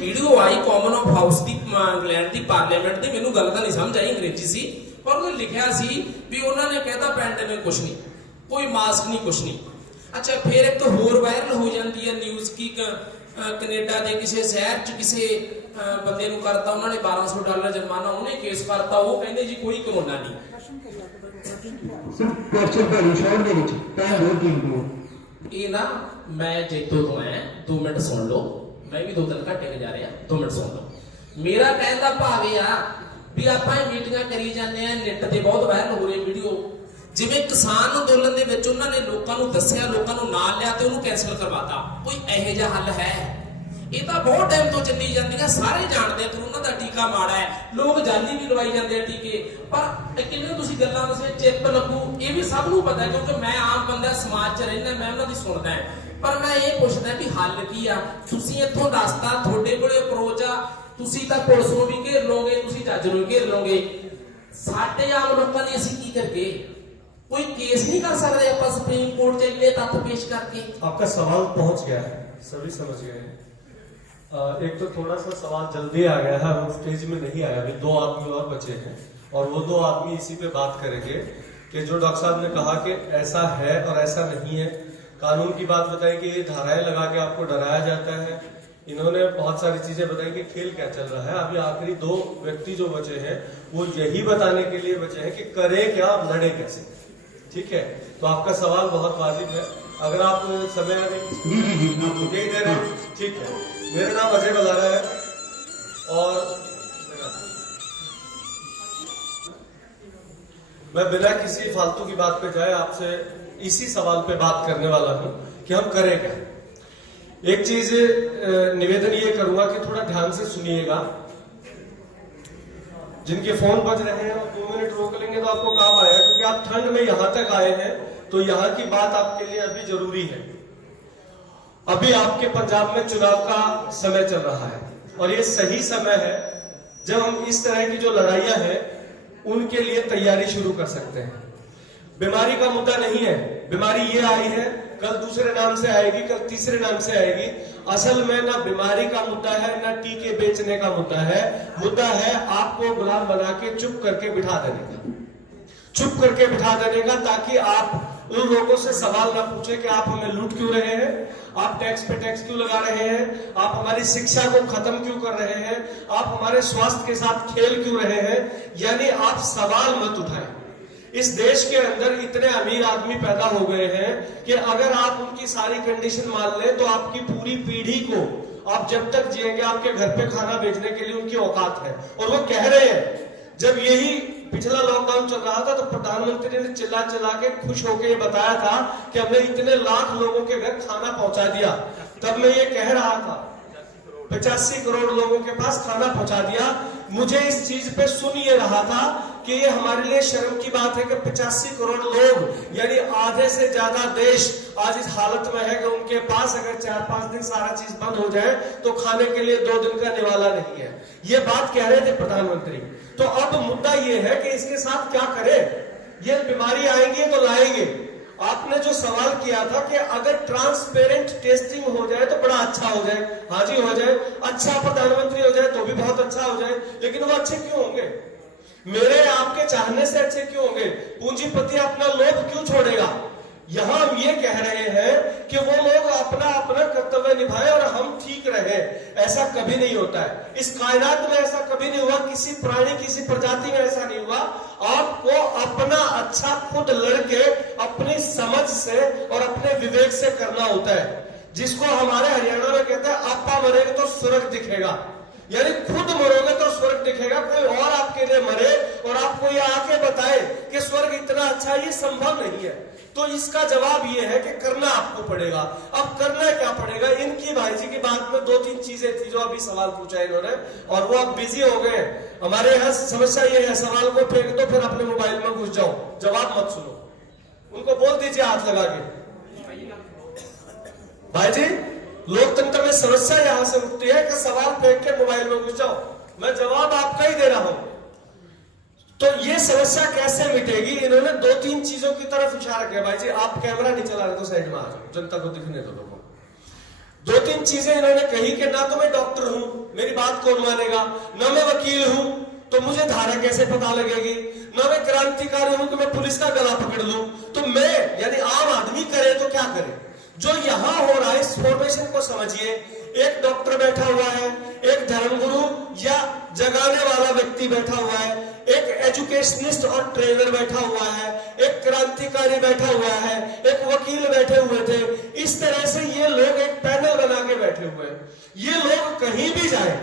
Video I common of house की England की parliament की, मैनू गल तां नहीं समझ आई, अंग्रेजी सी, पर उन्होंने लिखा सी भी उन्होंने कहता पैंडेमिक कुछ नहीं, कोई मास्क नहीं, कुछ नहीं। अच्छा, फिर एक तो होर वायरल हो जाती है न्यूज़ की कनेडा के किसी शहर च किसी बंदे नूं करता, उन्होंने $1200 जुर्माना, उन्हें केस करता, वो कहते जी कोई कोरोना नहीं। ये ना मैं जेतो तो है, 2 मिनट सुन लो, मैं भी 2-3 घंटे गुजारे हैं, 2 मिनट सुन लो। मेरा कहना भाव यह आ भी आप मीटिंगां करी जाने नेट ते बहुत वायरल हो रही वीडियो, जिवें किसान अंदोलन दे विच उन्होंने लोगों को दस्सिया, लोगों को नाल लिया ते उन्होंने कैंसल करवाता। कोई इहो जिहा हल है? ये तो बहुत टाइम तो चली जाती है, सारे जानते हैं कोरोना का टीका माड़ा है, लोग जाली भी लवाई जाते हैं टीके, पर किन्ने तुसीं गल्लां दस्सियां चित्त लगू, ये भी सब नूं पता है क्योंकि मैं आम बंदा समाज च रहिंदा, मैं उन्हां दी सुणदा है। पर मैं ये पुछदा भी हल की आ? तुसीं इत्थों दसता, तुहाडे कोले अप्रोच आ, तुसीं तां पुलिस नूं भी घेर लोगे, तुसीं जज नूं घेर लोगे, साडे आम लोकां ने असीं की करगे? कोई केस नहीं कर सकते आप सुप्रीम कोर्ट च इतने तथ्य पेश करके? आपका सवाल पहुंच गया है, सभी समझ गए हैं। एक तो थोड़ा सा सवाल जल्दी आ गया है, वो स्टेज में नहीं आया, अभी 2 आदमी और बचे हैं और वो 2 आदमी इसी पे बात करेंगे कि जो डॉक्टर साहब ने कहा कि ऐसा है और ऐसा नहीं है, कानून की बात बताई कि ये धाराएं लगा के आपको डराया जाता है, इन्होंने बहुत सारी चीजें बताई कि खेल क्या चल रहा है। अभी आखिरी 2 व्यक्ति जो बचे हैं वो यही बताने के लिए बचे हैं कि करे क्या, लड़े कैसे। ठीक है, तो आपका सवाल बहुत वाजिब है, अगर आप समय मुझे ही दे रहे हैं, ठीक है। मेरा नाम अजय बलारा है और मैं बिना किसी फालतू की बात पे जाए आपसे इसी सवाल पे बात करने वाला हूं कि हम करें क्या। एक चीज निवेदन ये करूंगा कि थोड़ा ध्यान से सुनिएगा, जिनके फोन बज रहे हैं और 2 मिनट रोक लेंगे तो आपको काम आएगा, क्योंकि आप ठंड में यहां तक आए हैं तो यहां की बात आपके लिए अभी जरूरी है। अभी आपके पंजाब में चुनाव का समय चल रहा है और ये सही समय है जब हम इस तरह की जो लड़ाइयां हैं उनके लिए तैयारी शुरू कर सकते हैं। बीमारी का मुद्दा नहीं है, बीमारी ये आई है, कल दूसरे नाम से आएगी, कल तीसरे नाम से आएगी। असल में ना बीमारी का मुद्दा है, ना टीके बेचने का मुद्दा है, मुद्दा है आपको गुलाम बना के चुप करके बिठा देने का, चुप करके बिठा देने का, ताकि आप उन लोगों से सवाल ना पूछे कि आप हमें लूट क्यों रहे हैं, आप टैक्स पे टैक्स क्यों लगा रहे हैं, आप हमारी शिक्षा को खत्म क्यों कर रहे हैं, आप हमारे स्वास्थ्य के साथ खेल क्यों रहे हैं। यानी आप सवाल मत उठाएं। इस देश के अंदर इतने अमीर आदमी पैदा हो गए हैं कि अगर आप उनकी सारी कंडीशन मान लें तो आपकी पूरी पीढ़ी को आप जब तक जिएंगे आपके घर पे खाना भेजने के लिए उनकी औकात है। और वो कह रहे हैं, जब यही पिछला लॉकडाउन चल रहा था तो प्रधानमंत्री ने चिल्ला चिल्ला के खुश होकर ये बताया था कि हमने इतने लाख लोगों के घर खाना पहुंचा दिया। तब मैं ये कह रहा था 85 करोड़ लोगों के पास खाना पहुंचा दिया। मुझे इस चीज पे सुन ये रहा था कि ये हमारे लिए शर्म की बात है कि 85 करोड़ लोग यानी आधे से ज्यादा देश आज इस हालत में है कि उनके पास अगर 4-5 दिन सारा चीज बंद हो जाए तो खाने के लिए 2 दिन का निवाला नहीं है। ये बात कह रहे थे प्रधानमंत्री। तो अब मुद्दा ये है कि इसके साथ क्या करें। ये बीमारी आएंगी तो लाएंगे। आपने जो सवाल किया था कि अगर ट्रांसपेरेंट टेस्टिंग हो जाए तो बड़ा अच्छा हो जाए, हाँ जी हो जाए, अच्छा प्रधानमंत्री हो जाए तो भी बहुत अच्छा हो जाए, लेकिन वो अच्छे क्यों होंगे? मेरे आपके चाहने से अच्छे क्यों होंगे? पूंजीपति अपना लोभ क्यों छोड़ेगा? यहां हम ये कह रहे हैं कि वो लोग अपना अपना कर्तव्य निभाएं और हम ठीक रहे। ऐसा कभी नहीं होता है इस कायनात में, ऐसा कभी नहीं हुआ, किसी प्राणी किसी प्रजाति में ऐसा नहीं हुआ। आपको अपना अच्छा खुद लड़के अपनी समझ से और अपने विवेक से करना होता है, जिसको हमारे हरियाणा में कहते हैं आपा मरेगा तो स्वर्ग दिखेगा। यानी खुद मरोगे तो स्वर्ग दिखेगा, कोई और आपके लिए मरे और आपको ये आके बताए कि स्वर्ग इतना अच्छा, ये संभव नहीं है। तो इसका जवाब ये है कि करना आपको पड़ेगा। अब करना क्या पड़ेगा? इनकी भाई जी की बात में 2-3 चीजें थी जो अभी सवाल पूछा इन्होंने और वो अब बिजी हो गए। हमारे यहाँ समस्या ये है, सवाल को फेंक दो फिर अपने मोबाइल में घुस जाओ, जवाब मत सुनो। उनको बोल दीजिए हाथ लगा के, भाई जी लोकतंत्र में समस्या यहां से उठती है कि सवाल फेंक के मोबाइल में घुस जाओ, मैं जवाब आपका ही दे रहा हूं। तो ये समस्या कैसे मिटेगी? इन्होंने 2-3 चीजों की तरफ इशारा किया। भाई जी आप कैमरा नहीं चला रहे तो साइड में आ जाओ, जनता को दिखने दो। लोगों 2-3 चीजें इन्होंने कही कि ना तो मैं डॉक्टर हूं, बात कौन मानेगा? न मैं वकील हूं तो मुझे धारा कैसे पता लगेगी, न मैं क्रांतिकारी हूं कि मैं पुलिस का गला पकड़ लूं। तो मैं यानी आम आदमी करे तो क्या करे? जो यहां हो रहा है इस फॉर्मेशन को समझिए। एक डॉक्टर बैठा हुआ है, एक धर्मगुरु या जगाने वाला व्यक्ति बैठा हुआ है, एक एजुकेशनिस्ट और ट्रेनर बैठा हुआ है, एक क्रांतिकारी बैठा हुआ है, एक वकील बैठे हुए थे। इस तरह से ये लोग एक पैनल बना के बैठे हुए हैं। ये लोग कहीं भी जाए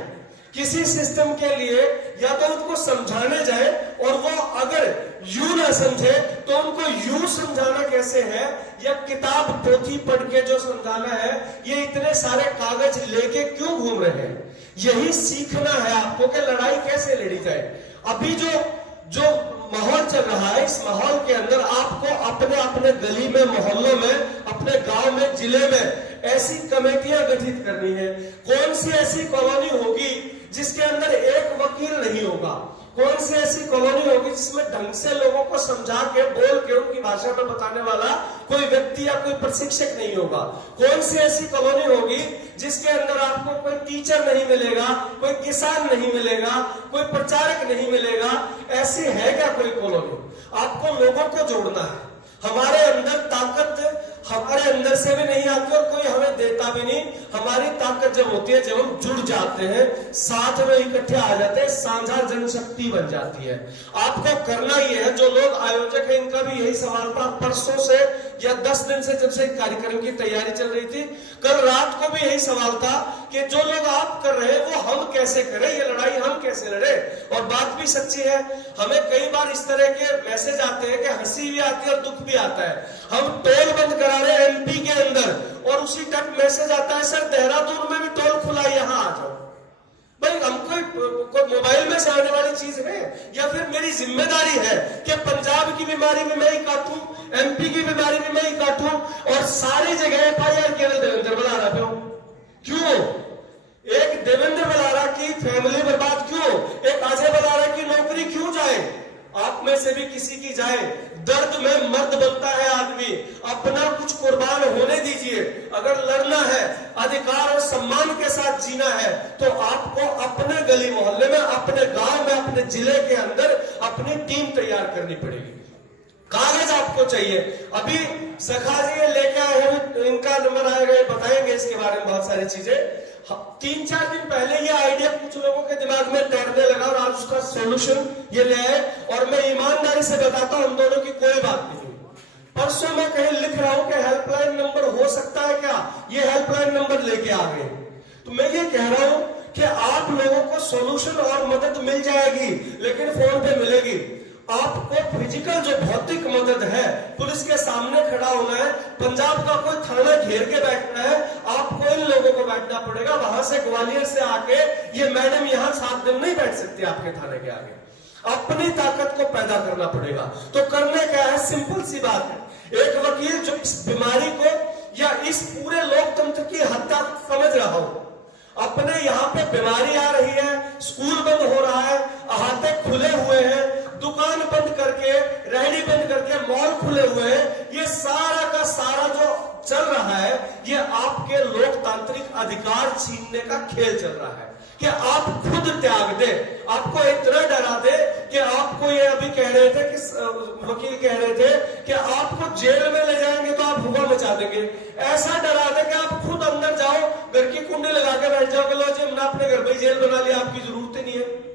किसी सिस्टम के लिए या तो उनको समझाने जाए, और वो अगर यू ना समझे तो उनको यू समझाना कैसे है, या किताब पोथी पढ़ के जो समझाना है, ये इतने सारे कागज लेके क्यों घूम रहे हैं? यही सीखना है आपको कि लड़ाई कैसे लड़ी जाए। अभी जो माहौल चल रहा है, इस माहौल के अंदर आपको अपने अपने गली में, मोहल्लों में, अपने गांव में, जिले में ऐसी कमेटियां गठित करनी है। कौन सी ऐसी कॉलोनी होगी जिसके अंदर एक वकील नहीं होगा? कौन सी ऐसी कॉलोनी होगी जिसमें ढंग से लोगों को समझा के, बोल के, उनकी भाषा में बताने वाला कोई व्यक्ति या कोई प्रशिक्षक नहीं होगा? कौन सी ऐसी कॉलोनी होगी जिसके अंदर आपको कोई टीचर नहीं मिलेगा, कोई किसान नहीं मिलेगा, कोई प्रचारक नहीं मिलेगा? ऐसी है क्या कोई कॉलोनी? आपको लोगों को जोड़ना है। हमारे अंदर ताकत हमारे अंदर से भी नहीं आती और कोई हमें देता भी नहीं। हमारी ताकत जब होती है जब हम जुड़ जाते हैं, साथ में इकट्ठे आ जाते हैं, साझा जनशक्ति बन जाती है। आपको करना ये है, जो लोग आयोजक है इनका भी यही सवाल था परसों से या 10 दिन से, जब से कार्यक्रम की तैयारी चल रही थी, कल रात को भी यही सवाल था कि जो लोग आप कर रहे हैं वो हम कैसे करें, ये लड़ाई हम कैसे लड़े। और बात भी सच्ची है, हमें कई बार इस तरह के मैसेज आते हैं कि हंसी भी आती है और दुख भी आता है। हम टोल बंद करा रहे हैं एमपी के अंदर, और उसी तक मैसेज आता है सर देहरादून में भी टोल खुला, यहां आ जाओ। भाई हमको मोबाइल में से आने वाली चीज है, या फिर मेरी जिम्मेदारी है कि पंजाब की बीमारी भी मैं ही काटूं, एमपी की बीमारी भी मैं ही काटूं, और सारी जगह FIR केवल देवेंद्र बलारा पे हो? क्यों? एक देवेंद्र बलारा की फैमिली बर्बाद क्यों? एक अजय बलारा की नौकरी क्यों जाए? आप में से भी किसी की जाए। दर्द में मर्द बनता है आदमी, अपना कुछ कुर्बान होने दीजिए। अगर लड़ना है, अधिकार और सम्मान के साथ जीना है, तो आपको अपने गली मोहल्ले में, अपने गांव में, अपने जिले के अंदर अपनी टीम तैयार करनी पड़ेगी। कागज आपको चाहिए। अभी सखा जी ये लेके आए हैं, इनका नंबर आएगा, ये बताएंगे इसके बारे में बहुत सारी चीजें। 3-4 दिन पहले ये आइडिया कुछ लोगों के दिमाग में तैरने लगा और आज उसका सॉल्यूशन ये ले आए। और मैं ईमानदारी से बताता हूं, हम दोनों की कोई बात नहीं। परसों मैं कहीं लिख रहा हूं कि हेल्पलाइन नंबर हो सकता है क्या, ये हेल्पलाइन नंबर लेके आ गए। तो मैं ये कह रहा हूं कि आप लोगों को सॉल्यूशन और मदद मिल जाएगी, लेकिन फोन पे मिलेगी। आपको फिजिकल जो भौतिक मदद है, पुलिस के सामने खड़ा होना है, पंजाब का कोई थाना घेर के बैठना है, आपको इन लोगों को बैठना पड़ेगा। वहां से ग्वालियर से आके ये मैडम यहाँ 7 दिन नहीं बैठ सकती आपके थाने के आगे। अपनी ताकत को पैदा करना पड़ेगा। तो करने क्या है, सिंपल सी बात है। एक वकील जो इस बीमारी को या इस पूरे लोकतंत्र की हत्या समझ रहा हो, अपने यहाँ पे बीमारी आ रही है, स्कूल बंद हो रहा है, अहाते खुले हुए हैं, दुकान बंद करके, रेहड़ी बंद करके, मॉल खुले हुए हैं, ये सारा का सारा जो चल रहा है, ये आपके लोकतांत्रिक अधिकार छीनने का खेल चल रहा है कि आप खुद त्याग दे। आपको इतना डरा दे कि आपको ये अभी कह रहे थे कि वकील कह रहे थे कि आपको जेल में ले जाएंगे तो आप हुआ मचा देंगे। ऐसा डरा दे कि आप खुद अंदर जाओ, घर की कुंडी लगा के बैठ जाओ, लो जी हमने अपने घर में जेल बना लिया, आपकी जरूरत ही नहीं है।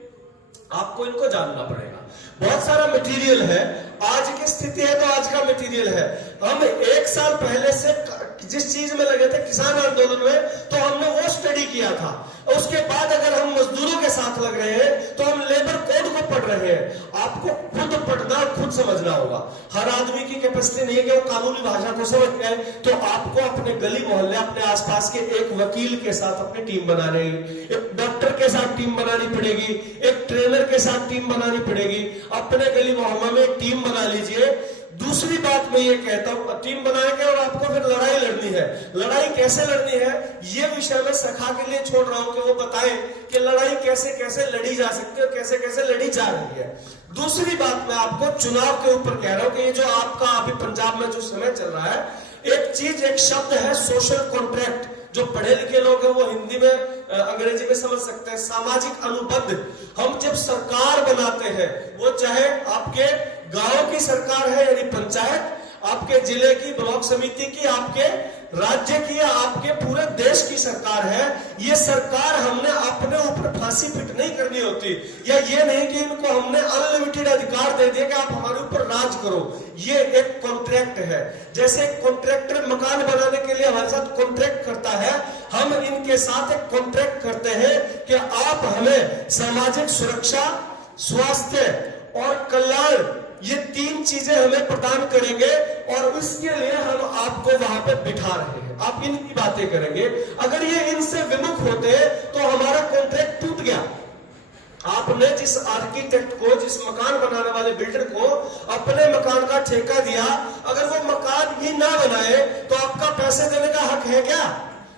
आपको इनको जानना पड़ेगा। बहुत सारा मटेरियल है, आज की स्थिति है तो आज का मटेरियल है। हम 1 साल पहले से जिस चीज में लगे थे किसान आंदोलन में, तो हमने वो स्टडी किया था। उसके बाद अगर हम मजदूरों के साथ लग रहे हैं तो हम लेबर कोड को पढ़ रहे हैं। आपको खुद पढ़ना, खुद समझना होगा। हर आदमी की कैपेसिटी नहीं है कि वो कानूनी भाषा को समझ जाए। तो आपको अपने गली मोहल्ले, अपने आसपास के एक वकील के साथ अपनी टीम बनानी, एक डॉक्टर के साथ टीम बनानी पड़ेगी, एक ट्रेनर के साथ टीम बनानी पड़ेगी। अपने गली मोहल्ले में एक टीम बना लीजिए। दूसरी बात मैं ये कहता हूं, टीम बनाएंगे और आपको फिर लड़ाई लड़नी है। लड़ाई कैसे लड़नी है, ये विषय मैं सखा के लिए छोड़ रहा हूं कि वो बताएं कि लड़ाई कैसे कैसे लड़ी जा सकती है और कैसे कैसे लड़ी जा रही है। दूसरी बात मैं आपको चुनाव के ऊपर कह रहा हूं कि ये जो आपका अभी पंजाब में जो समय चल रहा है, एक चीज, एक शब्द है सोशल कॉन्ट्रैक्ट। जो पढ़े लिखे लोग हैं वो हिंदी में अंग्रेजी में समझ सकते हैं, सामाजिक अनुबंध। हम जब सरकार बनाते हैं, वो चाहे आपके गांव की सरकार है यानी पंचायत, आपके जिले की, ब्लॉक समिति की, आपके राज्य की या आपके पूरे देश की सरकार है, ये सरकार हमने अपने ऊपर फांसी फिट नहीं करनी होती, या ये नहीं कि इनको हमने अनलिमिटेड अधिकार दे दिया कि आप हमारे ऊपर राज करो। ये एक कॉन्ट्रैक्ट है। जैसे कॉन्ट्रैक्टर मकान बनाने के लिए हमारे साथ कॉन्ट्रैक्ट करता है, हम इनके साथ एक कॉन्ट्रैक्ट करते हैं कि आप हमें सामाजिक सुरक्षा, स्वास्थ्य और कल्याण, ये 3 चीजें हमें प्रदान करेंगे और उसके लिए हम आपको वहां पे बिठा रहे हैं, आप इनकी बातें करेंगे। अगर ये इनसे विमुख होते तो हमारा कॉन्ट्रैक्ट टूट गया। आपने जिस आर्किटेक्ट को, जिस मकान बनाने वाले बिल्डर को अपने मकान का ठेका दिया, अगर वो मकान ही ना बनाए तो आपका पैसे देने का हक है क्या?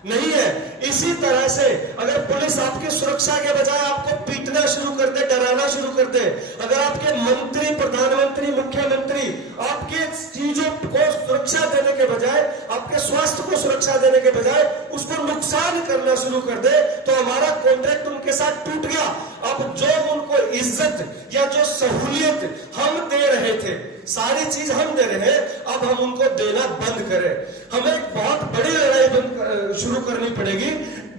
नहीं है। इसी तरह से अगर पुलिस आपकी सुरक्षा के बजाय आपको पीटना शुरू कर दे, डराना शुरू कर दे, अगर आपके मंत्री, प्रधानमंत्री, मुख्यमंत्री आपके चीजों को सुरक्षा देने के बजाय, आपके स्वास्थ्य को सुरक्षा देने के बजाय उसको नुकसान करना शुरू कर दे, तो हमारा कॉन्ट्रैक्ट उनके साथ टूट गया। अब जो उनको इज्जत या जो सहूलियत हम दे रहे थे, सारी चीज हम दे रहे हैं, अब हम उनको देना बंद करें। हमें एक बहुत बड़ी लड़ाई शुरू करनी पड़ेगी।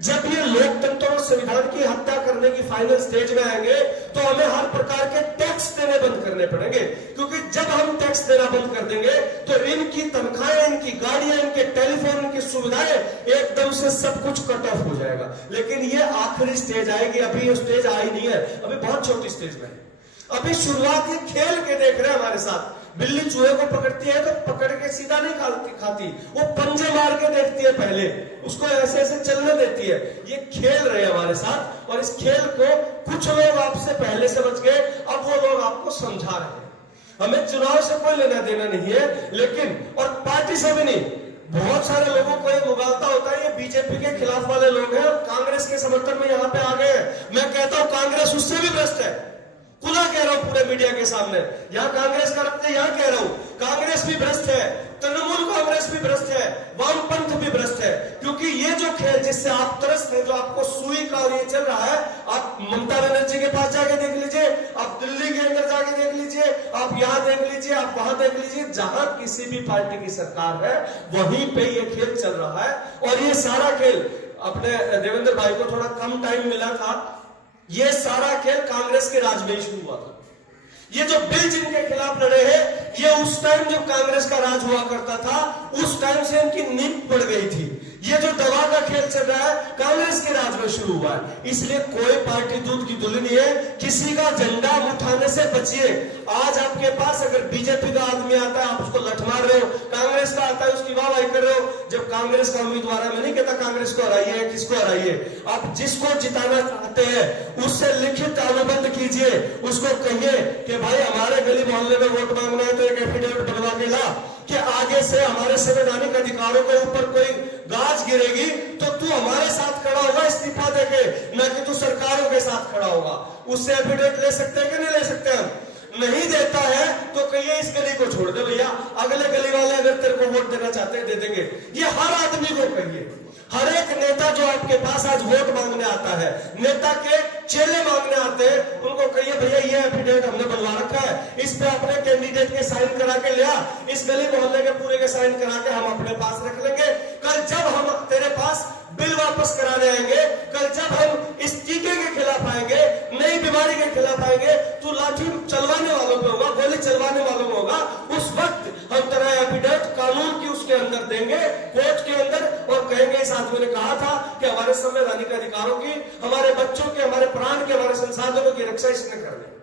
जब ये लोकतंत्र और संविधान की हत्या करने की फाइनल स्टेज में आएंगे तो हमें हर प्रकार के टैक्स देने बंद करने पड़ेंगे, क्योंकि जब हम टैक्स देना बंद कर देंगे तो इनकी तनख्वाहें, इनकी गाड़ियां, इनके टेलीफोन, इनकी सुविधाएं एकदम से सब कुछ कट ऑफ हो जाएगा। लेकिन ये आखिरी स्टेज आएगी, अभी ये स्टेज आई नहीं है, अभी बहुत छोटी स्टेज में है। अभी शुरुआत ये खेल के देख रहे हैं हमारे साथ। बिल्ली चूहे को पकड़ती है तो पकड़ के सीधा नहीं खाती, वो पंजे मार के देखती है, पहले उसको ऐसे ऐसे चलने देती है। ये खेल रहे हैं हमारे साथ और इस खेल को कुछ लोग आपसे पहले समझ गए, अब वो लोग आपको समझा रहे हैं। हमें चुनाव से कोई लेना देना नहीं है, लेकिन और पार्टी से भी नहीं। बहुत सारे लोगों को ये मुगालता होता है, ये बीजेपी के खिलाफ वाले लोग हैं और कांग्रेस के समर्थन में यहाँ पे आ गए हैं। मैं कहता हूं कांग्रेस उससे भी भ्रष्ट है, खुला कह रहा हूं पूरे मीडिया के सामने। यहाँ कांग्रेस का रखते, यहाँ कह रहा हूं कांग्रेस भी भ्रष्ट है, तृणमूल कांग्रेस भी भ्रष्ट है, वामपंथ भी भ्रष्ट है। क्योंकि ये जो खेल जिससे आप त्रस्त हैं, जो आपको सुई का और ये चल रहा है, आप ममता बनर्जी के पास जाके देख लीजिए, आप दिल्ली के अंदर जाके देख लीजिए, आप यहाँ देख लीजिए, आप वहां देख लीजिए, जहां किसी भी पार्टी की सरकार है वहीं पे ये खेल चल रहा है। और ये सारा खेल, अपने देवेंद्र भाई को थोड़ा कम टाइम मिला था, ये सारा खेल कांग्रेस के राज में शुरू हुआ था। ये जो बिल जिनके खिलाफ लड़े हैं, ये उस टाइम जब कांग्रेस का राज हुआ करता था, उस टाइम से इनकी नींद पड़ गई थी। ये जो दवा का खेल चल रहा है, कांग्रेस के राज में शुरू हुआ है। इसलिए कोई पार्टी दूध की दुल्हनी है, किसी का झंडा उठाने से बचिए। आज आपके पास अगर बीजेपी का आदमी आता है, आप उसको लठ मार रहे हो, कांग्रेस का आता है उसकी वाहवाही कर रहे हो। जब कांग्रेस का उम्मीदवार है, मैं नहीं कहता कांग्रेस को हराइए, किसको हराइए, आप जिसको जिताना चाहते हैं उससे लिखित अनुबंध कीजिए, उसको कहिए कि भाई हमारे गली मोहल्ले में वोट मांगना है तो एक एफिडेविट बनवा के ला कि आगे से हमारे संवैधानिक अधिकारों के ऊपर कोई गाज गिरेगी तो तू हमारे साथ खड़ा होगा इस्तीफा देके, न कि तू सरकारों के साथ खड़ा होगा। उससे एफिडेविट ले सकते हैं कि नहीं ले सकते? हम नहीं देता है तो कहिए इस गली को छोड़ दे भैया, अगले गली वाले अगर तेरे को वोट देना चाहते हैं दे देंगे। ये हर आदमी को कहिए। हर एक नेता जो आपके पास आज वोट मांगने आता है, नेता के चेले मांगने आते हैं, उनको कहिए भैया ये एफिडेविट हमने बनवा रखा है, इस पे अपने कैंडिडेट के साइन करा के लिया, इस गली मोहल्ले के पूरे के साइन करा के हम अपने पास रख लेंगे। कल जब हम तेरे पास बिल वापस कराने आएंगे, कल जब हम इस टीके के खिलाफ आएंगे, नई बीमारी के खिलाफ आएंगे, तू लाठी चलवाने वालों में होगा, गोली चलवाने वालों में होगा, उस वक्त हम तेरा एफिडेविट कानून की उसके अंदर देंगे, कोर्ट के अंदर, और कहेंगे इस आदमी ने कहा था कि हमारे संवैधानिक अधिकारों की, हमारे बच्चों के, हमारे प्राण के, हमारे संसाधनों की रक्षा इसने करनी।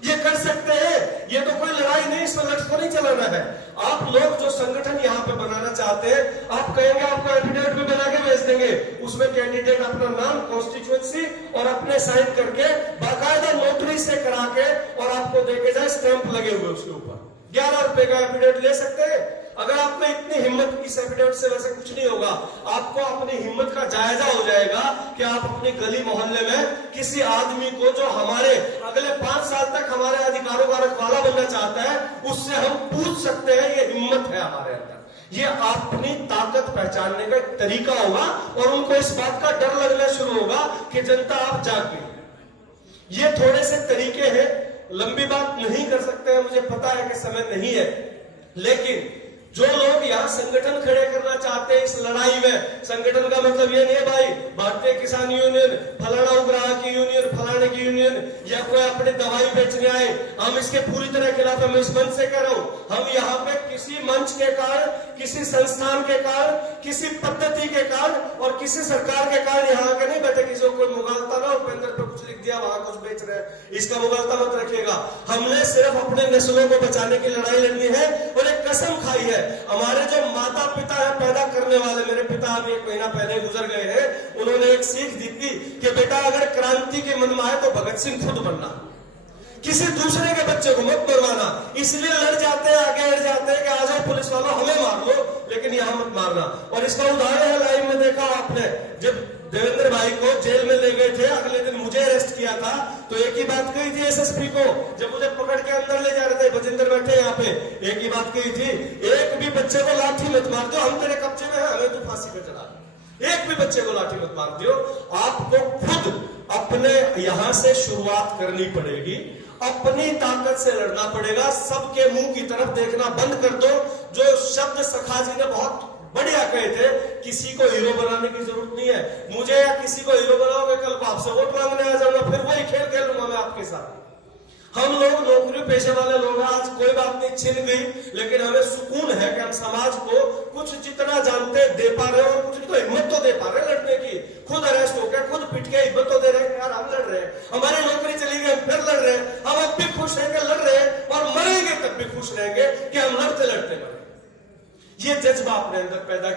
ये कर सकते हैं, ये तो कोई लड़ाई नहीं, इसमें लड़को नहीं चलाना है। आप लोग जो संगठन यहाँ पे बनाना चाहते हैं, आप कहेंगे आपको एफिडेविट भी बना के भेज देंगे, उसमें कैंडिडेट अपना नाम, कॉन्स्टिट्यूएंसी और अपने साइन करके बाकायदा नोटरी से करा के और आपको देके जाए, स्टैंप लगे हुए उसके ऊपर। 11 रुपए का एफिडेविट ले सकते हैं। अगर आप में इतनी हिम्मत, इस एफिडेविट से वैसे कुछ नहीं होगा, आपको अपनी हिम्मत का जायजा हो जाएगा कि आप अपनी गली मोहल्ले में किसी आदमी को जो हमारे अगले 5 साल तक हमारे अधिकारों का रखवाला बनना चाहता है, उससे हम पूछ सकते हैं। ये हिम्मत है हमारे अंदर, ये अपनी ताकत पहचानने का एक तरीका होगा और उनको इस बात का डर लगना शुरू होगा कि जनता आप जाग गई। ये थोड़े से तरीके हैं, लंबी बात नहीं कर सकते हैं, मुझे पता है कि समय नहीं है, लेकिन जो लोग यहाँ संगठन खड़े करना चाहते हैं इस लड़ाई में, संगठन का मतलब ये नहीं है भाई भारतीय किसान यूनियन, फलाना उपग्राह की यूनियन, फलाने की यूनियन, या कोई अपनी दवाई बेचने आए, हम इसके पूरी तरह खिलाफ है। मैं इस मंच से कह रहा हूं, हम यहाँ पे किसी मंच के कारण, किसी संस्थान के कारण, किसी पद्धति के कारण और किसी सरकार के कारण यहाँ आके नहीं बैठे। किसी को कोई मुगालता ना, उपेंद्र पे कुछ लिख दिया, वहां कुछ बेच रहे हैं, इसका मुगालता मत रखिएगा। हमने सिर्फ अपने नस्लों को बचाने की लड़ाई लड़नी है और एक कसम खाई है। हमारे जो माता पिता है पैदा करने वाले, मेरे पिता अभी 1 महीना पहले गुजर गए हैं, उन्होंने एक सीख दी थी कि बेटा अगर क्रांति के मन में आए तो भगत सिंह खुद बनना, किसी दूसरे के बच्चे को मत मरवाना। इसलिए लड़ जाते हैं, आगे लड़ जाते हैं कि आ जाओ पुलिस वालों हमें मार लो, लेकिन यहां मत मारना। और इसका उदाहरण है, लाइव में देखा आपने, जब देवेंद्र भाई को जेल में ले गए थे, अगले दिन मुझे अरेस्ट किया था, तो एक ही बात कही थी एसएसपी को, जब मुझे पकड़ के अंदर ले जा रहे थे, बजिंदर बैठे यहाँ पे, एक ही बात कही थी, एक भी बच्चे को लाठी मत मार दो, हम तेरे कब्जे में है, हमें तू फांसी पे चढ़ा। एक भी बच्चे को लाठी मत मार दियो। आपको खुद अपने यहां से शुरुआत करनी पड़ेगी, अपनी ताकत से लड़ना पड़ेगा। सबके मुंह की तरफ देखना बंद कर दो। जो शब्द सखा जी ने बहुत बढ़िया कहे थे, किसी को हीरो बनाने की जरूरत नहीं है। मुझे या किसी को हीरो बनाओगे, कल को आपसे वोट मांगने आ जाऊंगा, फिर वही खेल खेलूंगा मैं आपके साथ। हम लोग नौकरी पेशे वाले लोग हैं, आज कोई बात नहीं छिन गई, लेकिन हमें सुकून है कि हम समाज को कुछ जितना जानते दे पा रहे हो, और कुछ तो हिम्मत तो दे पा रहे लड़ने की। खुद अरेस्ट होकर, खुद पिट के हिम्मत तो दे रहे हैं यार हम लड़ रहे हैं, हमारी नौकरी चली गई फिर लड़ रहे हैं, हम अब भी खुश हैं कि लड़ रहे हैं और मरेंगे तब भी खुश रहेंगे कि हम लड़ते लड़ते मरे। ये जज्बा अपने अंदर पैदा